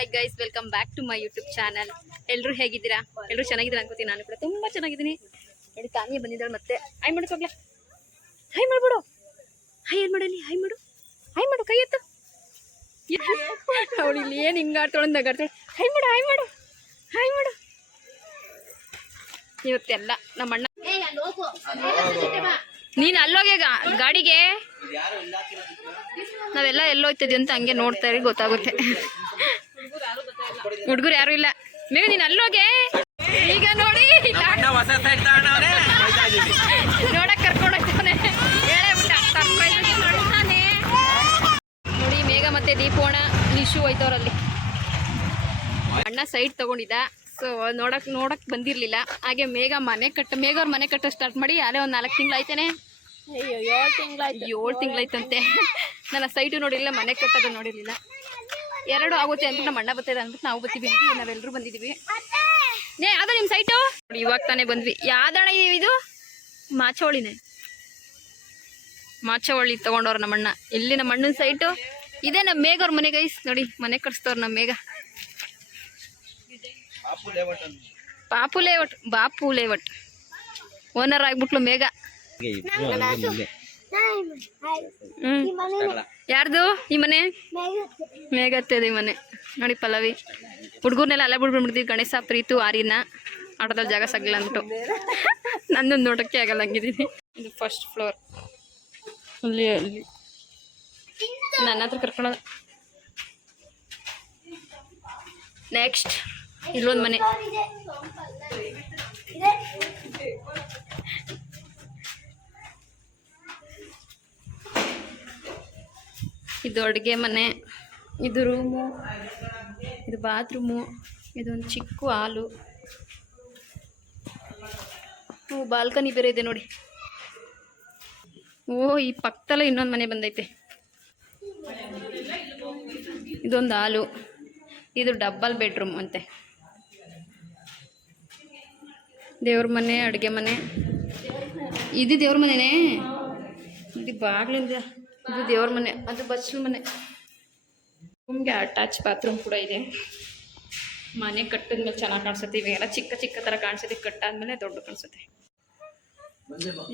Hi guys, welcome back to my YouTube channel. ಎಲ್ಲರೂ ಹೇಗಿದ್ದೀರಾ? ಎಲ್ಲರೂ ಚೆನ್ನಾಗಿದ್ದೀರಾ ಅನ್ಕೋತೀನಿ. ನಾನು ಕೂಡ ತುಂಬ ಚೆನ್ನಾಗಿದ್ದೀನಿ. ನೋಡಿ, ತಾನೇ ಬಂದಿದ್ದಾಳೆ ಮತ್ತೆ. ಹಾಯ್ ಮಾಡ್ಕೋಗ್ಲ, ಹಾಯ್ ಮಾಡ್ಬಿಡು. ಹಾಯ್ ಏನು ಮಾಡಲಿ? ಹಾಯ್ ಮಾಡು, ಹಾಯ್ ಮಾಡು, ಕೈ ಎತ್ತು. ಅವಳು ಇಲ್ಲಿ ಏನು ಹಿಂಗಾಡ್ತಾಳೆ ನಗಾಡ್ತಾಳೆ. ಹಾಯ್ ಮಾಡು, ಹಾಯ್ ಮಾಡು, ಹಾಯ್ ಮಾಡು. ಇವತ್ತೆಲ್ಲ ನಮ್ಮ ಅಣ್ಣ. ನೀನು ಅಲ್ಲೋಗೆ ಗಾಡಿಗೆ. ನಾವೆಲ್ಲ ಎಲ್ಲೋಗ್ತಿದ್ವಿ ಅಂತ ಹಂಗೆ ನೋಡ್ತಾ ಇರಿ, ಗೊತ್ತಾಗುತ್ತೆ. ಹುಡುಗರು ಯಾರು ಇಲ್ಲ. ಮೇಘ ನೀನು ಅಲ್ಲೋಗೆ. ಈಗ ನೋಡಿ ನೋಡಕ್ ಕರ್ಕೊಂಡು ಹೋಗ್ತಾನೆ. ಹೇಳೇ ಬಿಟ್ಟ ಸರ್ಪ್ರೈಸ್ ಮಾಡ್ತಾನೆ. ನೋಡಿ, ಮೇಘ ಮತ್ತೆ ದೀಪೋಣ ನಿಶು ಹೋಯ್ತವ್ರಲ್ಲಿ. ಅಣ್ಣ ಸೈಡ್ ತಗೊಂಡಿದ್ದ, ಸೊ ನೋಡಕ್ ಬಂದಿರ್ಲಿಲ್ಲ. ಹಾಗೆ ಮೇಘ ಮೇಘವ್ರ ಮನೆ ಕಟ್ಟ ಸ್ಟಾರ್ಟ್ ಮಾಡಿ ಅಲ್ಲೇ ಒಂದು 4 ತಿಂಗಳು ಆಯ್ತೇನೆ. 7 ತಿಂಗಳಾಯ್ತಂತೆ. ನನ್ನ ಸೈಟು ನೋಡಿರಲಿಲ್ಲ, ಮನೆ ಕಟ್ಟೋದು ನೋಡಿರಲಿಲ್ಲ. 2 ಆಗುತ್ತೆ ಅಂತ ನಮ್ಮ ಅಣ್ಣ ಬರ್ತಿದೆ ಅಂದ್ಬಿಟ್ಟು ನಾವು ಬರ್ತೀವಿ ಅಂತ ನಾವೆಲ್ಲರೂ ಬಂದಿದ್ದೀವಿ. ಯಾವ್ದು ನಿಮ್ಮ ಸೈಟು? ನೋಡಿ, ಇವಾಗ ತಾನೇ ಬಂದ್ವಿ. ಯಾವ್ದಣ ಇದು? ಮಾಚವಳ್ಳಿನೇ. ಮಾಚವಳ್ಳಿ ತಗೊಂಡವ್ರು ನಮ್ಮಣ್ಣ. ಎಲ್ಲಿ ನಮ್ಮ ಅಣ್ಣನ ಸೈಟು ಇದೇ. ನಮ್ಮ ಮೇಘವ್ರ ಮನೆ ಗೈಸ್. ನೋಡಿ, ಮನೆ ಕಟ್ಸ್ತವ್ರು ನಮ್ಮ ಮೇಘ. ಬಾಪು ಲೇಔಟ್ ಓನರ್ ಆಗ್ಬಿಟ್ಲು ಮೇಘ. ಯಾರ್ದು ಈ ಮನೆ? ಮೇಘತ್ತದ ಈ ಮನೆ. ನೋಡಿ, ಪಲ್ಲವಿ ಹುಡುಗರ್ನೆಲ್ಲ ಅಲ್ಲೇ ಬಿಡ್ಬಿಡ್ಬಿಡ್ತೀವಿ. ಗಣೇಶ, ಪ್ರೀತು, ಆರಿನ ಆಟೋದಲ್ಲಿ ಜಾಗ ಸಿಗಲ್ಲ ಅಂದ್ಬಿಟ್ಟು ನನ್ನೊಂದು ನೋಡೋಕ್ಕೆ ಆಗಲ್ಲ ಹಂಗಿದ್ದೀನಿ. ಇದು ಫಸ್ಟ್ ಫ್ಲೋರ್. ಅಲ್ಲಿ ನನ್ನ ಹತ್ರ ಕರ್ಕೊಳ್ಳೋದು. ನೆಕ್ಸ್ಟ್ ಇಲ್ಲೊಂದು ಮನೆ. ಇದು ಅಡುಗೆ ಮನೆ, ಇದು ರೂಮು, ಇದು ಬಾತ್ರೂಮು, ಇದೊಂದು ಚಿಕ್ಕ ಹಾಲು. ಬಾಲ್ಕನಿ ಬೇರೆ ಇದೆ ನೋಡಿ. ಈ ಪಕ್ಕದಲ್ಲೇ ಇನ್ನೊಂದು ಮನೆ ಬಂದೈತೆ. ಇದೊಂದು ಹಾಲು. ಇದು ಡಬಲ್ ಬೆಡ್ರೂಮ್ ಅಂತೆ. ದೇವ್ರ ಮನೆ, ಅಡುಗೆ ಮನೆ. ಇದು ದೇವ್ರ ಮನೆನೇ. ಇದು ಬಾಗಿಲಿಂದ ಇದು ದೇವ್ರ ಮನೆ, ಅದು ಬಚ್ಚಲ ಮನೆ. ರೂಮ್ಗೆ ಅಟ್ಯಾಚ್ ಬಾತ್ರೂಮ್ ಕೂಡ ಇದೆ. ಮನೆ ಕಟ್ಟಿದ್ಮೇಲೆ ಚೆನ್ನಾಗಿ ಕಾಣಿಸುತ್ತೆ. ಇವೆಲ್ಲ ಚಿಕ್ಕ ಚಿಕ್ಕ ಥರ ಕಾಣಿಸುತ್ತೆ, ಕಟ್ಟಾದ್ಮೇಲೆ ದೊಡ್ಡ ಕಾಣಿಸುತ್ತೆ.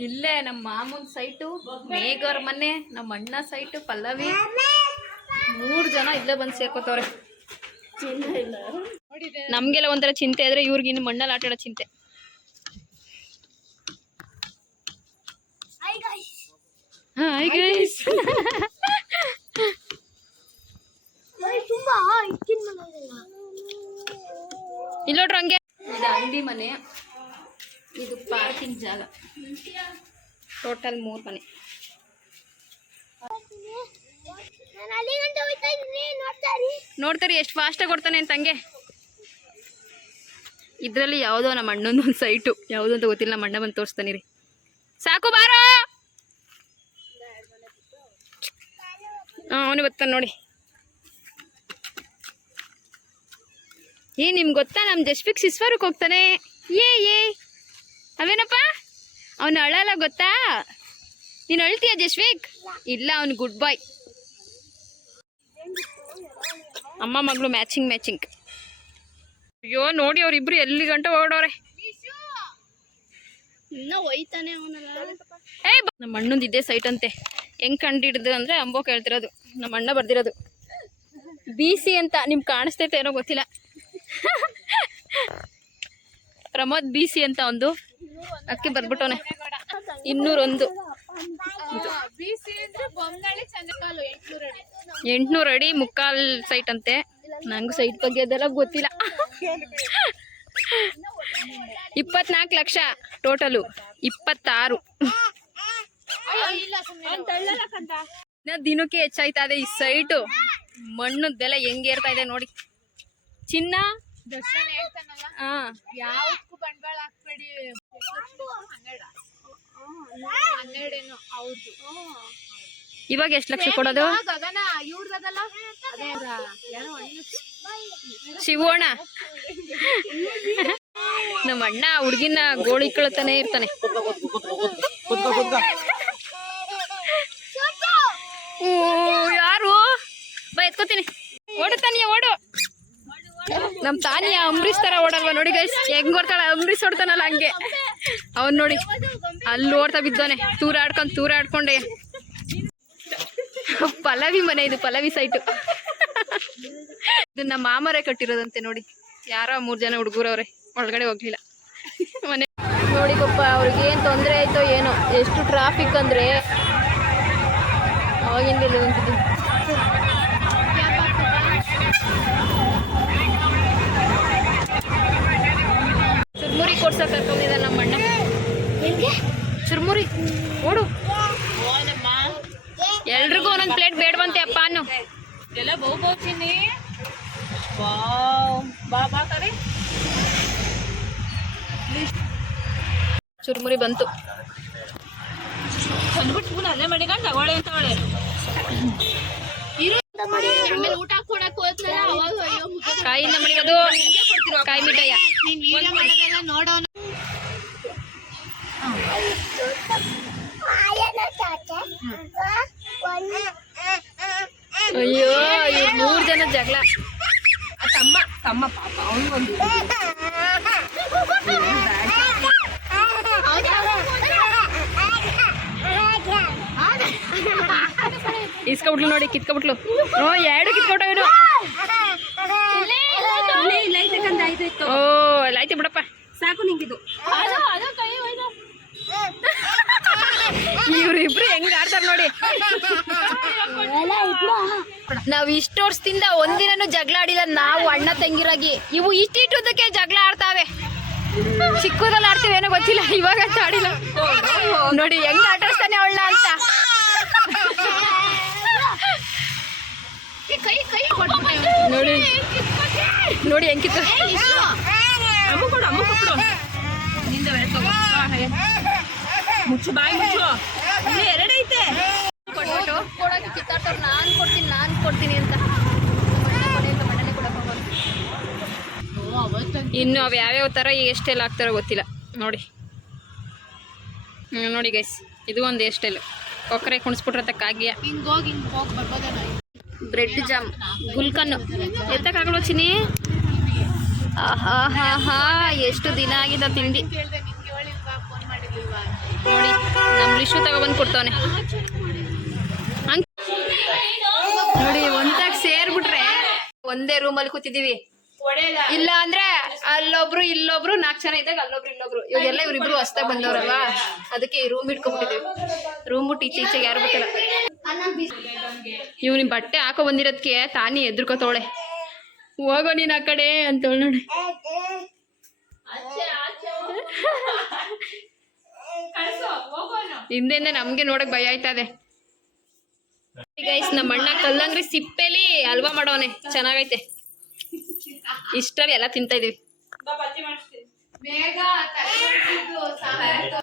ಇಲ್ಲೇ ನಮ್ಮ ಮಾಮೂನ್ ಸೈಟು, ಮೇಘವ್ರ ಮನೆ, ನಮ್ಮ ಅಣ್ಣ ಸೈಟು, ಪಲ್ಲವಿ. 3 ಜನ ಇಲ್ಲೇ ಬಂದು ಸೇರ್ಕೋತವ್ರೆ. ನಮಗೆಲ್ಲ ಒಂಥರ ಚಿಂತೆ ಆದರೆ ಇವ್ರಿಗೆ ಇನ್ನು ಮಣ್ಣಲ್ಲಿ ಆಟ ಆಡೋ ಚಿಂತೆ. Hi guys. ಇಲ್ಲೋಡ್ರ ಹಂಗೆ. ಇದು ಅಂಗಡಿ ಮನೆ, ಇದು ಪಾರ್ಕಿಂಗ್ ಜಾಗ. ಟೋಟಲ್ 3 ಮನೆ. ನೋಡ್ತಾರೆ ಎಷ್ಟು ಫಾಸ್ಟಾಗಿ ಕೊಡ್ತಾನೆ ಅಂತ ಹಂಗೆ. ಇದರಲ್ಲಿ ಯಾವುದೋ ನಮ್ಮ ಅಣ್ಣೊಂದು ಸೈಟು, ಯಾವುದೋ ಅಂತ ಗೊತ್ತಿಲ್ಲ. ನಮ್ಮ ಅಣ್ಣ ಬಂದು ತೋರಿಸ್ತಾನೆ ರೀ. ಸಾಕು ಬಾರೋ. ಅವನು ಬರ್ತಾನೆ ನೋಡಿ. ನಿಮ್ಗೆ ಗೊತ್ತಾ, ನಮ್ಮ ಜಸ್ಪಿಕ್ ಸಿಸ್ವರ್ಗೆ ಹೋಗ್ತಾನೆ. ಅವೇನಪ್ಪ ಅವನು ಅಳಲ್ಲ ಗೊತ್ತಾ? ನೀನು ಅಳ್ತೀಯ ಜಸ್ವಿಕ್? ಇಲ್ಲ, ಅವನು ಗುಡ್ ಬಾಯ್. ಅಮ್ಮ ಮಗಳು ಮ್ಯಾಚಿಂಗ್. ಅಯ್ಯೋ ನೋಡಿ, ಅವ್ರಿಬ್ರು ಎಲ್ಲಿ ಗಂಟ ಓಡೋರೆ. ನಮ್ಮ ಅಣ್ಣಂದು ಇದೇ ಸೈಟ್ ಅಂತೆ. ಹೆಂಗ್ ಕಂಡಿಡ್ದು ಅಂದ್ರೆ ಅಂಬೋ ಕೇಳ್ತಿರೋದು. ನಮ್ಮ ಅಣ್ಣ ಬರ್ದಿರೋದು BC ಅಂತ. ನಿಮ್ಗೆ ಕಾಣಿಸ್ತೈತೆ ಏನೋ ಗೊತ್ತಿಲ್ಲ. ಪ್ರಮೋದ್ BC ಅಂತ ಒಂದು ಅದಕ್ಕೆ ಬರ್ಬಿಟ್ಟವನೆ. 201 800 ಅಡಿ ಮುಕ್ಕಾಲ್ ಸೈಟ್ ಅಂತೆ. ನಂಗೂ ಸೈಟ್ ಬಗ್ಗೆ ಅದೆಲ್ಲ ಗೊತ್ತಿಲ್ಲ. 24 ಲಕ್ಷ ಟೋಟಲು. 26 ದಿನಕ್ಕೆ ಹೆಚ್ಚಾಯ್ತಾ ಇದೆ ಈ ಸೈಟು. ಮಣ್ಣದ ಬೆಲೆ ಹೆಂಗೆ ಏರ್ತಾ ಇದೆ ನೋಡಿ. ಚಿನ್ನ ಯಾವಕ್ಕೂ ಬಂಡವಾಳ ಹಾಕ್ಬೇಡಿ. 12 ಹೌದು. ಇವಾಗ ಎಷ್ಟು ಲಕ್ಷ ಕೊಡೋದು? ಶಿವೋಣ ನಮ್ಮ ಅಣ್ಣ ಹುಡುಗಿನ ಗೋಳಿ ಕಳ್ತಾನೆ ಇರ್ತಾನೆ. ಯಾರು ಬಾ ಎತ್ಕೋತೀನಿ. ಓಡುತ್ತಾನೆ, ಓಡು. ನಮ್ ತಾನಿಯ ಅಂಬರೀಶ್ ತರ ಓಡಲ್ವಾ ನೋಡಿ ಗೈಸ್, ಹೆಂಗ್ ಓಡ್ತಾಳ, ಅಂಬರೀಶ್ ಓಡ್ತಾನಲ್ಲ ಹಂಗೆ ಅವ್ನ್ ನೋಡಿ ಅಲ್ಲಿ ಓಡ್ತಾ ಬಿದ್ದೋನೆ, ತೂರಾಡ್ಕೊಂಡೆ. ಪಲ್ಲವಿ ಮನೆ ಇದು, ಪಲ್ಲವಿ ಸೈಟು. ಇದು ನಮ್ಮ ಮಾಮರೇ ಕಟ್ಟಿರೋದಂತೆ ನೋಡಿ. ಯಾರೋ 3 ಜನ ಹುಡುಗರವ್ರೆ, ಒಳಗಡೆ ಹೋಗ್ಲಿಲ್ಲ. ಮನೆ ನೋಡಿ ಗೊಪ್ಪ, ಅವ್ರಿಗೆ ಏನ್ ತೊಂದರೆ ಆಯ್ತೋ ಏನೋ, ಎಷ್ಟು ಟ್ರಾಫಿಕ್ ಅಂದ್ರೆ ಅವಾಗಿಂದ ಚುರ್ಮುರಿ ಕೊಡ್ಸಕ್ ಕರ್ಕೊಂಡಿದ್ದಾನೆ ನಮ್ಮ ಅಣ್ಣ. ಚುರ್ಮುರಿ ಓಡು, ಎಲ್ರಿಗೂ ಒಂದೊಂದು ಪ್ಲೇಟ್ ಬೇಡವಂತೆ ಅಪ್ಪ ಅನ್ನು. ಚುರ್ಮುರಿ ಬಂತು. ಕಾಯಿಂದ ಮಡಿಗೋದು, ಕಾಯಿ ಮಿಠಾಯ. ಅಯ್ಯೋ, 3 ಜನ ಜಗಳ. ತಮ್ಮ ಪಾಪ ಅವನಿಗೊಂದು ಇಸ್ಕೊಬಿಟ್ಲು ನೋಡಿ, ಕಿತ್ಕೊಬಿಟ್ಲು. 2 ಕಿತ್ಕೊಟ್ಟವೇನು. ಓ ಆಯ್ತು ಬಿಡಪ್ಪ, ಸಾಕು ನಿಂಗಿದು. ಇವ್ರಿಬ್ರು ಹೆಂಗ್ ಆಡ್ತಾರ ನೋಡಿ. ನಾವ್ ಇಷ್ಟು ವರ್ಷದಿಂದ ಒಂದಿನೂ ಜಗಳ ಆಡಿಲ್ಲ ನಾವು ಅಣ್ಣ ತಂಗಿರಾಗಿ. ಇವು ಇಷ್ಟಿಟ್ಟುದಕ್ಕೆ ಜಗಳ ಆಡ್ತಾವೆ. ಚಿಕ್ಕದಲ್ಲಿ ಆಡ್ತೀವಿ ಏನೋ ಗೊತ್ತಿಲ್ಲ, ಇವಾಗ ಅಂತ ಆಡಿಲ್ಲ ನೋಡಿ ಹೆಂಗ್ ಆಟಾಡ್ತಾನೆ ಅವಳ ಅಂತ. ನೋಡಿ ನೋಡಿ ಹೆಂಗಿತ್ತು. ಮುಚ್ಚು ಬಾಯಿ ಮುಚ್ಚು, 2 ಐತೆ. ಕೊಡೋಕೆ ಕಿತ್ತಾಡ್ತವ್ರು, ನಾನ್ ಕೊಡ್ತೀನಿ ಅಂತ. ಇನ್ನು ಅವು ಯಾವ್ಯಾವ ಥರ ಎಷ್ಟೆಲ್ಲ ಹಾಕ್ತಾರೋ ಗೊತ್ತಿಲ್ಲ ನೋಡಿ. ನೋಡಿ ಗೈಸ್, ಇದು ಒಂದು ಎಷ್ಟೆಲ್ಲ ಕೊಕ್ಕರೆ ಕುಣಿಸ್ಬಿಟ್ರತ್ತ ಕಾಗಿಯ. ಬ್ರೆಡ್ ಜಾಮ್, ಗುಲ್ಕನ್ನು ಎತ್ತಕ್ಕಾಗಲ್ವ ಚಿನಿ. ಹಾ ಎಷ್ಟು ದಿನ ಆಗಿದೆ ತಿಂಡಿ ನೋಡಿ. ನಮ್ಮ ಲಿಶು ತಗೊಬಂದು ಕೊಡ್ತವನೆ ನೋಡಿ. ಒಂದಾಗ ಸೇರ್ಬಿಟ್ರೆ ಒಂದೇ ರೂಮಲ್ಲಿ ಕೂತಿದೀವಿ. ಇಲ್ಲ ಅಂದ್ರೆ ಅಲ್ಲೊಬ್ರು ಇಲ್ಲೊಬ್ರು, 4 ಜನ ಇದ್ದಾಗ ಅಲ್ಲೊಬ್ರು ಇಲ್ಲೊಬ್ರು. ಇವಾಗೆಲ್ಲ ಇವ್ರಿಬ್ರು ಹೊಸ್ದಾಗ್ ಬಂದವ್ರಲ್ವಾ, ಅದಕ್ಕೆ ಈ ರೂಮ್ ಇಟ್ಕೊಂಡ್ಬಿಟ್ಟಿದೀವಿ. ರೂಮ್ ಬಿಟ್ಟು ಈಚೆಗೆ ಯಾರು ಬಿಟ್ಟಿಲ್ಲ. ಇವ್ ನಿಮ್ ಬಟ್ಟೆ ಹಾಕೋ ಬಂದಿರೋದಕ್ಕೆ ತಾನಿ ಎದ್ರುಕೋತವಳೆ. ಹೋಗೋ ನೀನ್ ಆ ಕಡೆ ಅಂತವಳು ನೋಡಿ. ಹಿಂದೆ ನಮ್ಗೆ ನೋಡಕ್ ಭಯ ಆಯ್ತದೆ. ಗೈಸ್, ನಮ್ಮ ಅಣ್ಣ ಕಲ್ಲಂಗ್ರಿ ಸಿಪ್ಪೆಲಿ ಹಲ್ವಾ ಮಾಡೋನೆ, ಚೆನ್ನಾಗೈತೆ. ಇಷ್ಟರಲ್ಲಿ ಎಲ್ಲ ತಿಂತಾ ಇದೀವಿ.